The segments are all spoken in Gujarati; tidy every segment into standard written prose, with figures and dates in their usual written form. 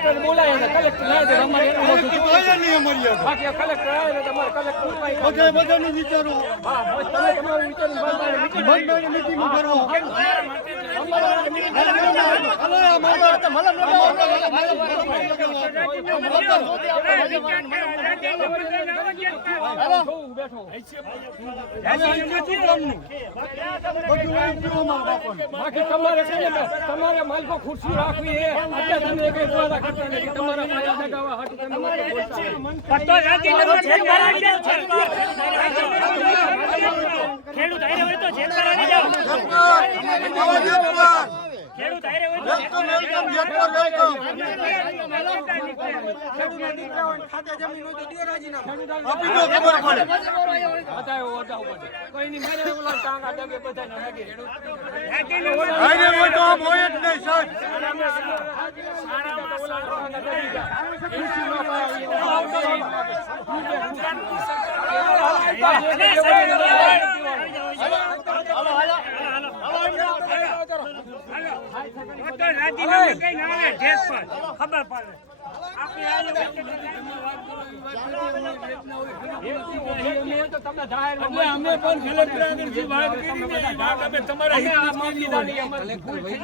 કલેક્ટર બોલાય ને કલેક્ટર લાવે તો અમારે એટલું બધું બાકી કલેક્ટર આવે ને તમારે કલેક્ટર બધાનું વિચારો હા તમે તમારું વિચારીને મીટિંગ કરો બાકી તમારે તમારે માલકો ખુરશી રાખવી એ અત્યારે તમે કઈ દ્વારા કરતા નથી તમારા માયા લગાવવા હાટુ તમે પત્તો રાજીનામું ચેક કરાવી દો ખેડૂત આયરે હોય તો ચેક કરાવી દો ખેડૂત આયરે હોય તો ચેક કરાવી દો ખેડૂતના દીકરાઓને ખાતે જમીન હોય તો દિયો રાજીનામું આપી દો ખબર પડે બતાવો ઓજાવ પડે કોઈ ની મારે ઓલા ટાંગા ડગે બધાને લાગે આને હોય તો આમ હોય જ નહીં સાહેબ ઓલા ટાંગા ડગી જાય એસી નો રાજીનામું કઈ ના આવે ઢેસ પર ખબર પડે અમે પણ કલેક્ટર આગળથી વાત કરી તમારા ભૂલ થઈ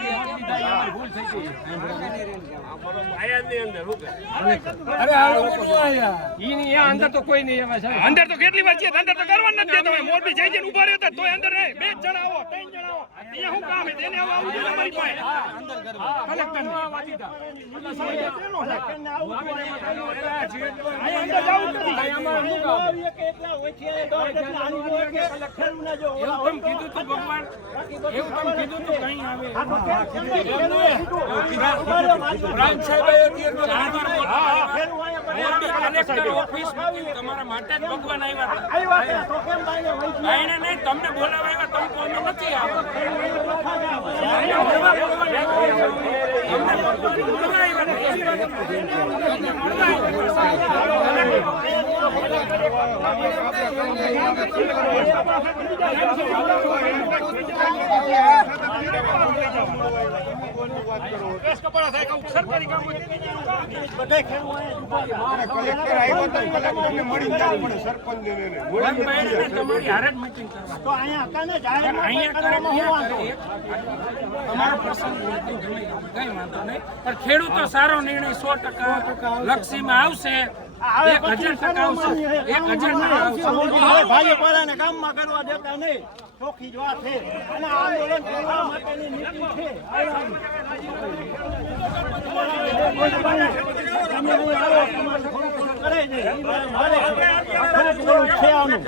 ગઈ અંદર તો કોઈ નહીં અંદર તો કેટલી વાર છે અંદર તો કરવાનું નથી તમે મોરબી જઈ જઈને ઉભા રહેતા તોય અંદર રહે બે જણ આવો ત્રણ જણ આવો અહીંયા શું કામ છે તેને આવું જોઈએ અમારી પાસે અંદર કલેક્ટર તમારા માટે જ ભગવાન આવ્યા નહીં તમને બોલાવા આવ્યા તમે કોઈ નથી સરકારી કામ કલેક્ટર આવ્યો તો કલેક્ટરને મળી જવું પડે સરપંચ તમારી હારે જ મીટિંગ કરવા તો અહીંયા હતા ને અહીંયા તમારો પ્રસંગ કઈ વાંધો નહીં પણ ખેડૂતો સારો નિર્ણય 100% લક્ષીમાં આવશે 1000% આવશે 1000% આવશે ભાઈઓને કામમાં કરવા દેતા નહીં ચોખ્ખી જ વાત છે અને આંદોલન કરવા માટેની નીતિ છે કરે નહીં મારે છે આનું